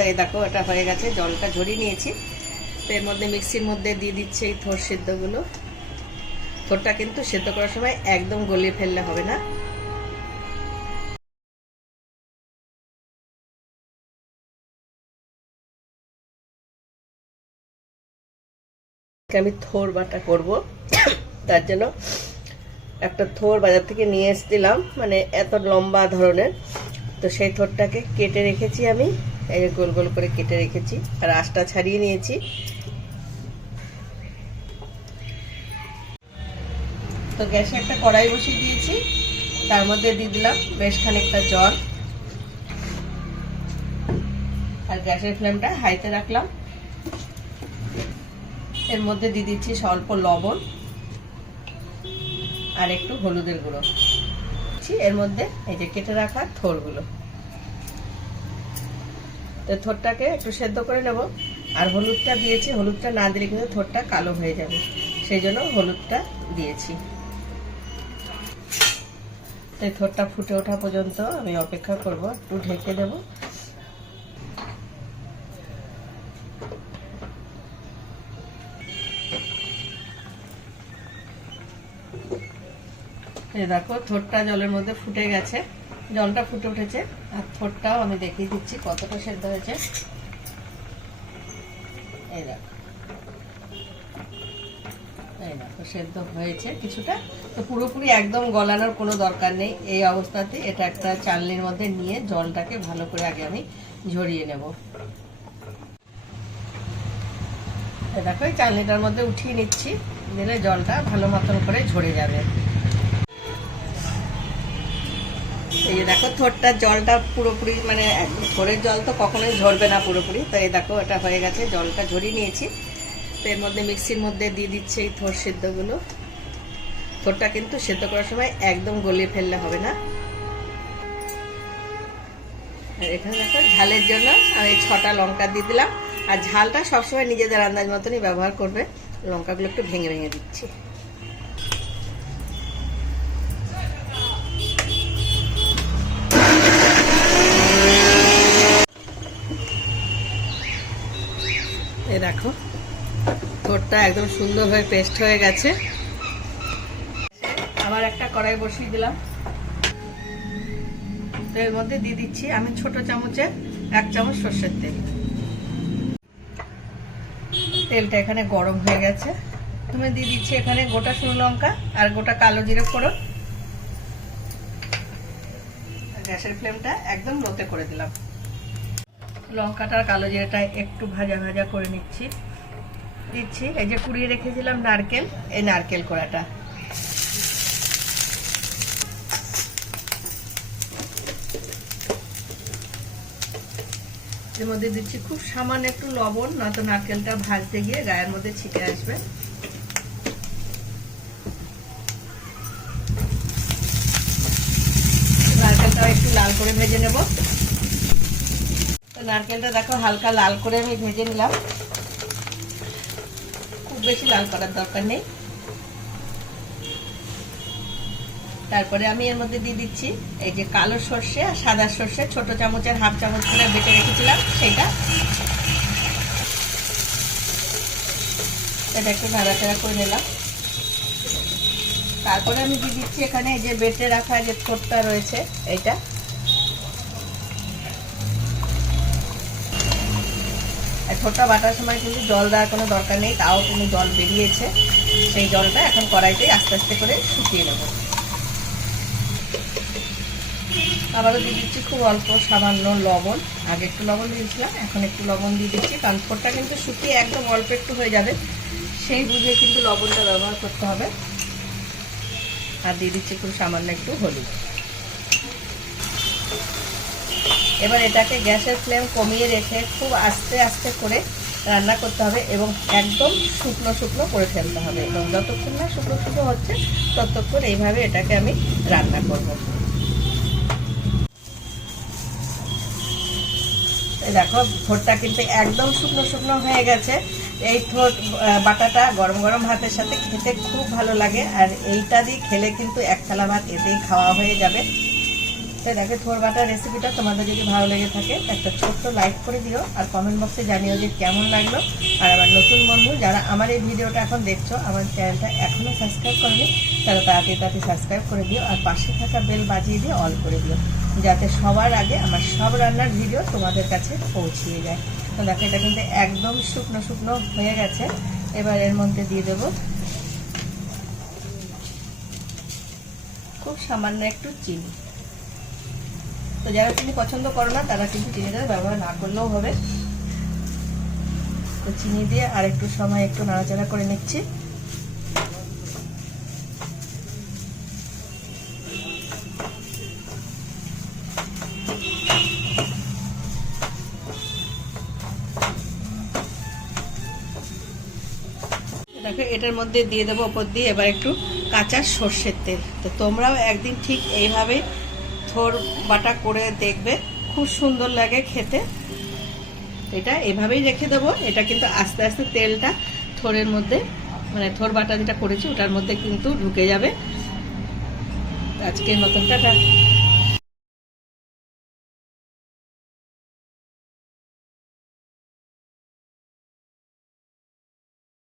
তো এই দেখো, এটা হয়ে গেছে, জলটা ঝরিয়ে নিয়েছি। তো এর মধ্যে মিক্সির মধ্যে দিয়ে দিচ্ছে এই থোর সিদ্ধগুলো। থোরটা কিন্তু সেদ্ধ করার সময় একদম গলিয়ে ফেললে হবে না। আমি থোর বাটা করব। তার জন্য একটা থোর বাজার থেকে নিয়ে এসেছিলাম মানে এত লম্বা ধরনের। তো সেই থোরটাকে কেটে রেখেছি আমি। এই গোল গোল করে কেটে রেখেছি আর আঁশটা ছাড়িয়ে নিয়েছি। তো গ্যাসে একটা কড়াই বসিয়ে দিয়েছি। তার মধ্যে দিয়ে দিলাম বেশ খানিকটা জল। আর গ্যাসের ফ্লেমটা হাইতে রাখলাম। এর মধ্যে দিয়ে দিচ্ছি স্বল্প লবণ আর একটু হলুদের গুঁড়ো। এর মধ্যে এই যে কেটে রাখা থোরগুলো। তো থোরটাকে একটু সেদ্ধ করে নেব। আর হলুদটা দিয়েছি, হলুদটা না দিলে কিন্তু থোরটা কালো হয়ে যাবে। সেই জন্য হলুদটা দিয়েছি। এই থোরটা ফুটে ওঠা পর্যন্ত আমি অপেক্ষা করব, একটু ঢেকে দেবো। দেখো থোরটা জলের মধ্যে ফুটে গেছে। জলটা ফুটে উঠেছে, আর থোরটাও আমি দেখিয়ে দিচ্ছি কতটা সেদ্ধ হয়েছে। এই দেখো। সেদ্ধ হয়েছে কিছুটা। তো পুরোপুরি একদম গলানোর কোনো দরকার নেই এই অবস্থাতে। এটা একটা চালনির মধ্যে নিয়ে জলটাকে ভালো করে আগে আমি ঝরিয়ে নেব। দেখো, এই চালনিটার মধ্যে উঠিয়ে নিচ্ছি, দিলে জলটা ভালো মতন করে ঝরে যাবে। এই যে দেখো থোরটার জলটা পুরোপুরি মানে একদম থোরের জল তো কখনোই ঝরবে না পুরোপুরি। তো এই দেখো, এটা হয়ে গেছে, জলটা ঝরিয়ে নিয়েছি। তো এর মধ্যে মিক্সির মধ্যে দিয়ে দিচ্ছে এই থোর সেদ্ধগুলো। থোরটা কিন্তু সেদ্ধ করার সময় একদম গলিয়ে ফেললে হবে না। আর এখানে দেখো, ঝালের জন্য আমি ছটা লঙ্কা দিয়ে দিলাম। আর ঝালটা সবসময় নিজেদের আন্দাজ মতনই ব্যবহার করবে। লঙ্কাগুলো একটু ভেঙে ভেঙে দিচ্ছি। থোরটা একদম সুন্দরভাবে পেস্ট হয়ে গেছে। আবার একটা কড়াই বসিয়ে দিলাম। তো এর মধ্যে দিয়ে দিচ্ছি আমি ছোট চামচে এক চামচ সর্ষের তেল। তেলটা এখানে গরম হয়ে গেছে। তুমি দিয়ে দিচ্ছি এখানে গোটা শুকনো লঙ্কা আর গোটা কালো জিরে ফোড়ন। গ্যাসের ফ্লেমটা একদম লোতে করে দিলাম। লঙ্কাটার কালো জিরাটা একটু ভাজা ভাজা করে নিচ্ছি। দিচ্ছি। এই যে কুড়িয়ে রেখেছিলাম নারকেল, এই নারকেল কোড়াটা। এর মধ্যে দিচ্ছি খুব সামান্য একটু লবণ, নয়তো নারকেলটা ভাজতে গিয়ে গায়ের মধ্যে ছিটে আসবে। নারকেলটা একটু লাল করে ভেজে নেব। তো নারকেলটা দেখো হালকা লাল করে আমি ভেজে নিলাম। বেশি লাল করার দরকার নেই। তারপরে আমি এর মধ্যে দিয়ে দিচ্ছি এই যে কালো সর্ষে আর সাদা সর্ষে, ছোট চামচের হাফ চামচ করে বেটে রেখেছিলাম সেটা। এটা একটু নাড়াচাড়া করে নিলাম। তারপরে আমি দিয়ে দিচ্ছি এখানে এই যে বেটে রাখা যে ঠোঁটটা রয়েছে ঠোঁটটা বাটার সময় কিন্তু জল দেওয়ার কোনো দরকার নেই, তাও কোনো জল বেরিয়েছে। সেই জলটা এখন কড়াইতে আস্তে আস্তে করে শুকিয়ে নেব। আবারও দিয়ে দিচ্ছি খুব অল্প সামান্য লবণ। আগে একটু লবণ দিয়েছিলাম, এখন একটু লবণ দিয়ে দিচ্ছি, কারণ ঠোঁটটা কিন্তু শুকিয়ে একদম অল্প একটু হয়ে যাবে। সেই বুঝে কিন্তু লবণটা ব্যবহার করতে হবে। আর দিয়ে দিচ্ছি খুব সামান্য একটু হলুদ। এবার এটাকে গ্যাসের ফ্লেম কমিয়ে রেখে খুব আস্তে আস্তে করে রান্না করতে হবে এবং একদম শুকনো শুকনো করে ফেলতে হবে। এবং যতক্ষণ না শুকনো শুকনো হচ্ছে, ততক্ষণ এইভাবে এটাকে আমি রান্না করব। দেখো ভোরটা কিন্তু একদম শুকনো শুকনো হয়ে গেছে। এই থোট বাটাটা গরম গরম ভাতের সাথে খেতে খুব ভালো লাগে। আর এইটা দিয়ে খেলে কিন্তু এক থালা ভাত এতেই খাওয়া হয়ে যাবে। তাই দেখে, থোর বাটার রেসিপিটা তোমাদের যদি ভালো লেগে থাকে, একটা ছোট্ট লাইক করে দিও আর কমেন্ট বক্সে জানিও যে কেমন লাগল। আর আমার নতুন বন্ধু যারা আমার এই ভিডিওটা এখন দেখছ, আমার চ্যানেলটা এখনও সাবস্ক্রাইব করেনি, তারা তাড়াতাড়ি তাড়াতাড়ি সাবস্ক্রাইব করে দিও আর পাশে থাকা বেল বাজিয়ে দিয়ে অল করে দিও, যাতে সবার আগে আমার সব রান্নার ভিডিও তোমাদের কাছে পৌঁছিয়ে যায়। তো দেখো, এটা কিন্তু একদম শুকনো শুকনো হয়ে গেছে। এবার এর মধ্যে দিয়ে দেবো খুব সামান্য একটু চিনি। তো যারা চিনি পছন্দ করো না, তারা কিন্তু চিনিটা ব্যবহার না করলেও হবে। তো চিনি দিয়ে আর একটু সময় একটু নাড়াচাড়া করে নিচ্ছি। এটার মধ্যে দিয়ে দেবো ওপর দিয়ে এবার একটু কাঁচা সর্ষের তেল। তো তোমরাও একদিন ঠিক এইভাবে থোর বাটা করে দেখবে। খুব সুন্দর লাগে খেতে। এটা এভাবেই রেখে দেবো। এটা কিন্তু আস্তে আস্তে তেলটা থোরের মধ্যে মানে থোর বাটা যেটা করেছি, ওটার মধ্যে কিন্তু ঢুকে যাবে। আজকের মতনটা